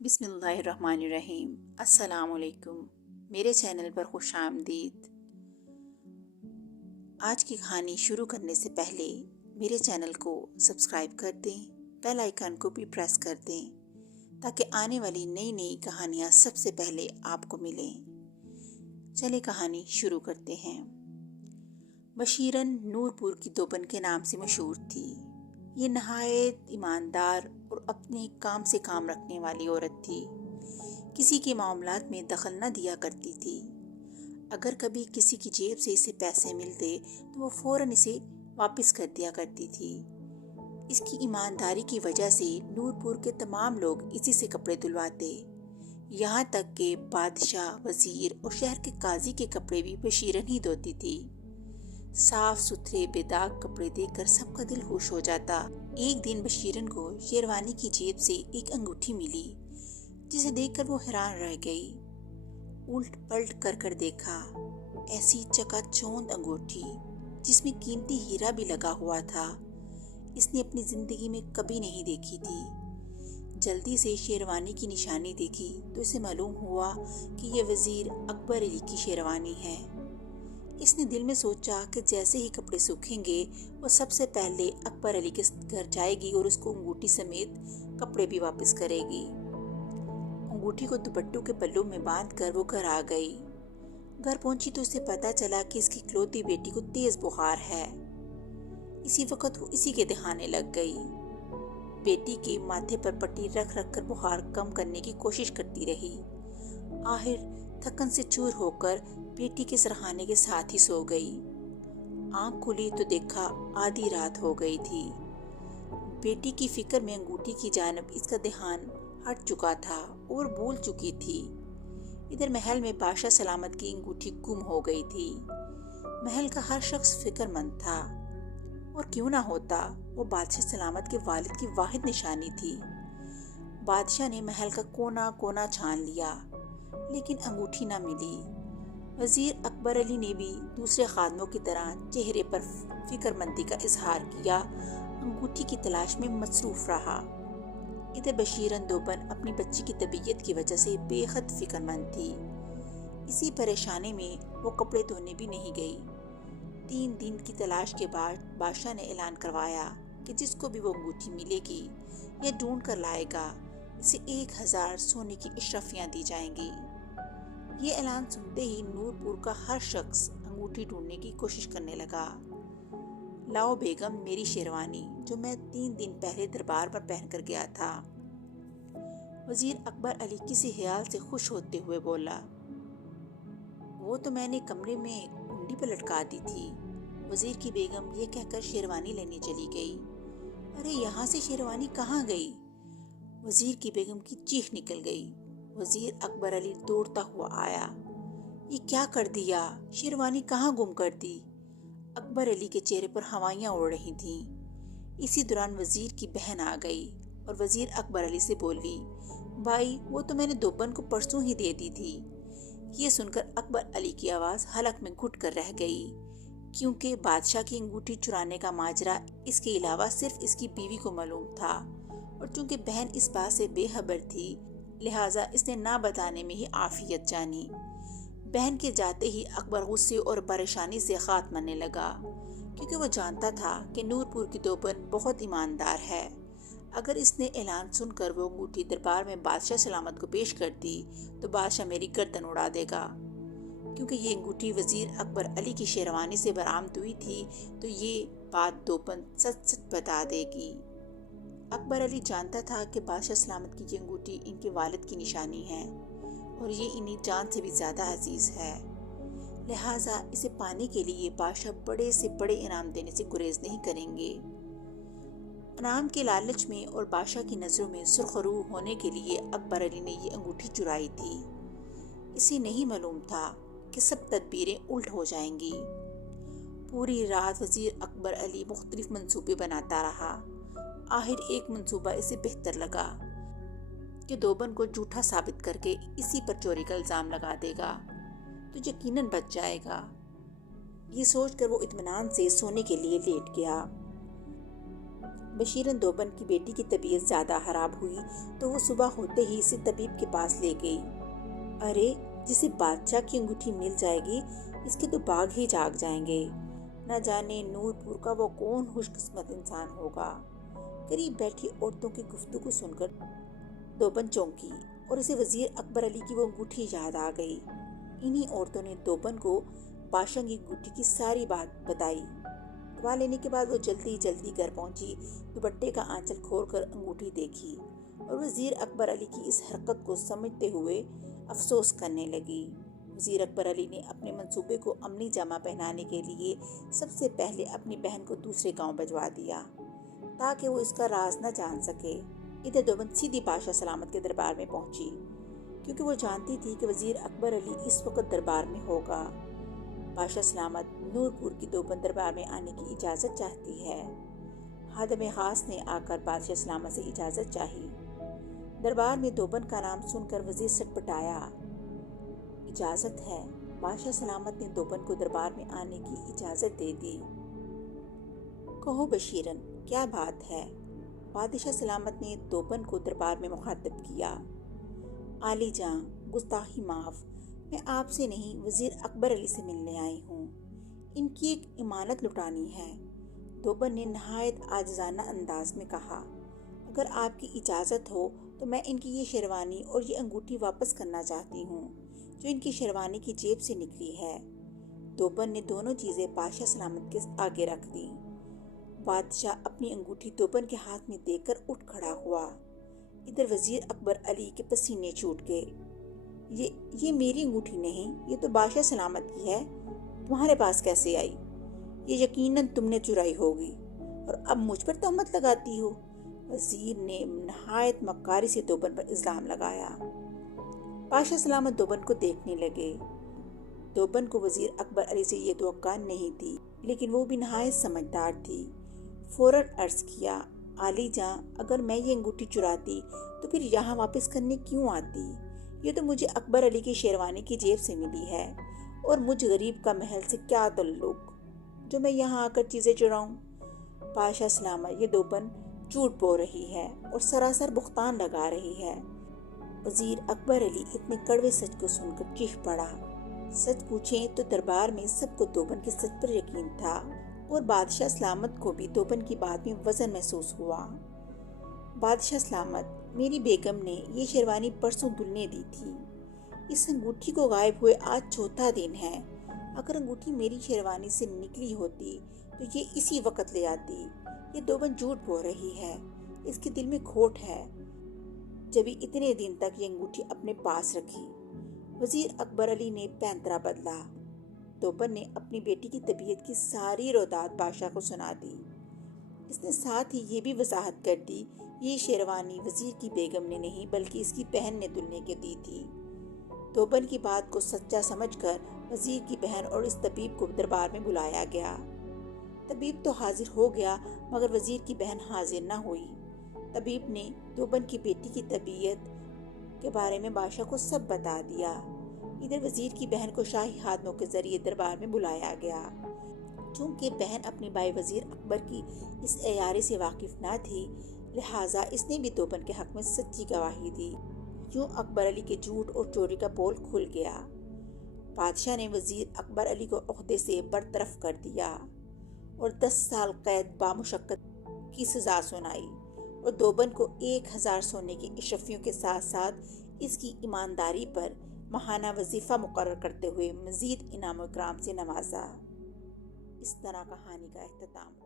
बिस्मिल्लाहिर्रहमानिर्रहीम। अस्सलाम वालेकुम। मेरे चैनल पर खुश आमदीद। आज की कहानी शुरू करने से पहले मेरे चैनल को सब्सक्राइब कर दें, बेल आइकन को भी प्रेस कर दें ताकि आने वाली नई नई कहानियाँ सबसे पहले आपको मिलें। चले कहानी शुरू करते हैं। बशीरन नूरपुर की दोबन के नाम से मशहूर थी। ये नहायत ईमानदार और अपने काम से काम रखने वाली औरत थी। किसी के मामलात में दखल न दिया करती थी। अगर कभी किसी की जेब से इसे पैसे मिलते तो वो फौरन इसे वापस कर दिया करती थी। इसकी ईमानदारी की वजह से नूरपुर के तमाम लोग इसी से कपड़े धुलवाते। यहाँ तक कि बादशाह, वजीर और शहर के काजी के कपड़े भी बशीरन ही धोती थी। साफ सुथरे बेदाग कपड़े देखकर सबका दिल खुश हो जाता। एक दिन बशीरन को शेरवानी की जेब से एक अंगूठी मिली, जिसे देखकर वो हैरान रह गई। उल्ट पलट कर देखा, ऐसी चकाचौंध अंगूठी जिसमें कीमती हीरा भी लगा हुआ था, इसने अपनी जिंदगी में कभी नहीं देखी थी। जल्दी से शेरवानी की निशानी देखी तो इसे मालूम हुआ कि यह वजीर अकबर अली की शेरवानी है। इसने दिल में सोचा कि जैसे ही कपड़े सूखेंगे वो सबसे पहले अकबर अली के घर जाएगी और उसको अंगूठी समेत कपड़े भी वापस करेगी। अंगूठी को दुपट्टों के पल्लों में बांधकर वो घर आ गई। घर पहुंची तो उसे पता चला कि इसकी इकलौती बेटी को तेज बुखार है। इसी वक्त वो इसी के दिखाने लग गई। बेटी के माथे पर पट्टी रख रख कर बुखार कम करने की कोशिश करती रही। आखिर थकन से चूर होकर बेटी के सरहाने के साथ ही सो गई। आंख खुली तो देखा आधी रात हो गई थी। बेटी की फिक्र में अंगूठी की जानब इसका ध्यान हट चुका था और भूल चुकी थी। इधर महल में बादशाह सलामत की अंगूठी गुम हो गई थी। महल का हर शख्स फिक्रमंद था, और क्यों ना होता, वो बादशाह सलामत के वालिद की वाहिद निशानी थी। बादशाह ने महल का कोना कोना छान लिया, लेकिन अंगूठी ना मिली। वजीर अकबर अली ने भी दूसरे खादमों की तरह चेहरे पर फिक्रमंदी का इजहार किया, अंगूठी की तलाश में मसरूफ रहा। इधर बशीरन दोबन अपनी बच्ची की तबीयत की वजह से बेहद फिक्रमंद थी। इसी परेशानी में वो कपड़े धोने भी नहीं गई। 3 दिन की तलाश के बाद बादशाह ने ऐलान करवाया कि जिसको भी वो अंगूठी मिलेगी या ढूंढ कर लाएगा, इसे 1000 सोने की इशरफियाँ दी जाएंगी। ये ऐलान सुनते ही नूरपुर का हर शख्स अंगूठी ढूंढने की कोशिश करने लगा। लाओ बेगम मेरी शेरवानी, जो मैं 3 दिन पहले दरबार पर पहन कर गया था। वजीर अकबर अली किसी ख्याल से खुश होते हुए बोला, वो तो मैंने कमरे में कुंडी पर लटका दी थी। वजीर की बेगम ये कहकर शेरवानी लेने चली गई। अरे यहाँ से शेरवानी कहाँ गई? वजीर की बेगम की चीख निकल गई। वजीर अकबर अली दौड़ता हुआ आया। ये क्या कर दिया? शेरवानी कहाँ गुम कर दी? अकबर अली के चेहरे पर हवाइयाँ उड़ रही थीं। इसी दौरान वजीर की बहन आ गई और वजीर अकबर अली से बोली, भाई वो तो मैंने दोबन को परसों ही दे दी थी। ये सुनकर अकबर अली की आवाज़ हलक में घुट कर रह गई, क्योंकि बादशाह की अंगूठी चुराने का माजरा इसके अलावा सिर्फ इसकी बीवी को मालूम था, और चूंकि बहन इस बात से बेखबर थी, लिहाजा इसने ना बताने में ही आफियत जानी। बहन के जाते ही अकबर गुस्से और परेशानी से खात मरने लगा, क्योंकि वो जानता था कि नूरपुर की दोबन बहुत ईमानदार है। अगर इसने ऐलान सुनकर वो अंगूठी दरबार में बादशाह सलामत को पेश कर दी तो बादशाह मेरी गर्दन उड़ा देगा। क्योंकि ये अंगूठी वजीर अकबर अली की शेरवानी से बरामद हुई थी, तो ये बात दोबन सच सच बता देगी। अकबर अली जानता था कि बादशाह सलामत की ये अंगूठी इनके वालिद की निशानी है, और ये इन्हीं जान से भी ज़्यादा अजीज़ है। लिहाजा इसे पाने के लिए बादशाह बड़े से बड़े इनाम देने से गुरेज नहीं करेंगे। इनाम के लालच में और बादशाह की नज़रों में सुरखरू होने के लिए अकबर अली ने ये अंगूठी चुराई थी। इसे नहीं मालूम था कि सब तदबीरें उल्ट हो जाएंगी। पूरी रात वजीर अकबर अली मुख्तलिफ मंसूबे बनाता रहा। आखिर एक मंसूबा इसे बेहतर लगा कि दोबन को झूठा साबित करके इसी पर चोरी का इल्ज़ाम लगा देगा तो यकीनन बच जाएगा। ये सोचकर वो इत्मीनान से सोने के लिए लेट गया। بشیرن دوبن کی بیٹی کی طبیعت زیادہ خراب ہوئی تو وہ صبح ہوتے ہی اسے طبیب کے پاس لے گئی۔ ارے جسے بادشاہ کی انگوٹھی مل جائے گی اس کے تو باغ ہی جاگ جائیں گے، نہ جانے نور پور کا وہ کون خوش قسمت انسان ہوگا۔ قریب بیٹھی عورتوں کی گفتگو سن کر دوبن چونکی اور اسے وزیر اکبر علی کی وہ انگوٹھی یاد آ گئی۔ انہی عورتوں نے دوبن کو بادشاہ کی انگوٹھی کی ساری بات بتائی۔ دوا لینے کے بعد وہ جلدی گھر پہنچی، دوپٹے کا آنچل کھول کر انگوٹھی دیکھی اور وزیر اکبر علی کی اس حرکت کو سمجھتے ہوئے افسوس کرنے لگی۔ وزیر اکبر علی نے اپنے منصوبے کو عملی جامہ پہنانے کے لیے سب سے پہلے اپنی بہن کو دوسرے گاؤں بھجوا دیا تاکہ وہ اس کا راز نہ جان سکے۔ ادھر دوبن سیدھی بادشاہ سلامت کے دربار میں پہنچی کیونکہ وہ جانتی تھی کہ وزیر اکبر علی اس وقت دربار میں ہوگا۔ بادشاہ سلامت نور پور کی دوبن دربار میں آنے کی اجازت چاہتی ہے۔ خادم خاص نے آ کر بادشاہ سلامت سے اجازت چاہی۔ دربار میں دوبن کا نام سن کر وزیر سٹپٹایا۔ اجازت ہے۔ بادشاہ سلامت نے دوبن کو دربار میں آنے کی اجازت دے دی۔ کہو بشیرن کیا بات ہے؟ بادشاہ سلامت نے دوبن کو دربار میں مخاطب کیا۔ عالی جاں گستاخی معاف، میں آپ سے نہیں وزیر اکبر علی سے ملنے آئی ہوں، ان کی ایک امانت لٹانی ہے۔ دوبن نے نہایت عاجزانہ انداز میں کہا، اگر آپ کی اجازت ہو تو میں ان کی یہ شیروانی اور یہ انگوٹھی واپس کرنا چاہتی ہوں جو ان کی شیروانی کی جیب سے نکلی ہے۔ دوبن نے دونوں چیزیں بادشاہ سلامت کے آگے رکھ دیں۔ بادشاہ اپنی انگوٹھی دوبن کے ہاتھ میں دے کر اٹھ کھڑا ہوا۔ ادھر وزیر اکبر علی کے پسینے چھوٹ گئے۔ یہ میری انگوٹھی نہیں، یہ تو بادشاہ سلامت کی ہے، تمہارے پاس کیسے آئی؟ یہ یقیناً تم نے چرائی ہوگی اور اب مجھ پر تہمت لگاتی ہو۔ وزیر نے نہایت مکاری سے دوبن پر الزام لگایا۔ بادشاہ سلامت دوبن کو دیکھنے لگے۔ دوبن کو وزیر اکبر علی سے یہ توقع نہیں تھی، لیکن وہ بھی نہایت سمجھدار تھی۔ فوراً عرض کیا، عالی جاں اگر میں یہ انگوٹھی چراتی تو پھر یہاں واپس کرنے کیوں آتی؟ یہ تو مجھے اکبر علی کی شیروانی کی جیب سے ملی ہے اور مجھ غریب کا محل سے کیا تعلق جو میں یہاں آ کر چیزیں چراؤں؟ بادشاہ سلامت یہ دوبن جھوٹ بول رہی ہے اور سراسر بہتان لگا رہی ہے۔ وزیر اکبر علی اتنے کڑوے سچ کو سن کر چیخ پڑا۔ سچ پوچھیں تو دربار میں سب کو دوبن کے سچ پر یقین تھا اور بادشاہ سلامت کو بھی دوبن کی بات میں وزن محسوس ہوا۔ بادشاہ سلامت، میری بیگم نے یہ شیروانی پرسوں دھلنے دی تھی۔ اس انگوٹھی کو غائب ہوئے آج چوتھا دن ہے۔ اگر انگوٹھی میری شیروانی سے نکلی ہوتی تو یہ اسی وقت لے آتی۔ یہ دوبن جھوٹ بول رہی ہے، اس کے دل میں کھوٹ ہے، جبھی اتنے دن تک یہ انگوٹھی اپنے پاس رکھی۔ وزیر اکبر علی نے پینترا بدلا۔ دوبن نے اپنی بیٹی کی طبیعت کی ساری روداد بادشاہ کو سنا دی۔ اس نے ساتھ ہی یہ بھی وضاحت کر دی یہ شیروانی وزیر کی بیگم نے نہیں بلکہ اس کی بہن نے دلہنے کے دی تھی۔ دوبن کی بات کو سچا سمجھ کر وزیر کی بہن اور اس طبیب کو دربار میں بلایا گیا۔ طبیب تو حاضر ہو گیا مگر وزیر کی بہن حاضر نہ ہوئی۔ طبیب نے دوبن کی بیٹی کی طبیعت کے بارے میں بادشاہ کو سب بتا دیا۔ ادھر وزیر کی بہن کو شاہی خادموں کے ذریعے دربار میں بلایا گیا۔ چونکہ بہن اپنے بھائی وزیر اکبر کی اس عیاری سے واقف نہ تھی لہٰذا اس نے بھی دوبن کے حق میں سچی گواہی دی۔ یوں اکبر علی کے جھوٹ اور چوری کا پول کھل گیا۔ بادشاہ نے وزیر اکبر علی کو عہدے سے برطرف کر دیا اور 10 سال قید بامشقت کی سزا سنائی اور دوبن کو 1000 سونے کی اشرفیوں کے ساتھ ساتھ اس کی ایمانداری پر ماہانہ وظیفہ مقرر کرتے ہوئے مزید انعام و اکرام سے نوازا۔ اس طرح کہانی کا اختتام ہوا۔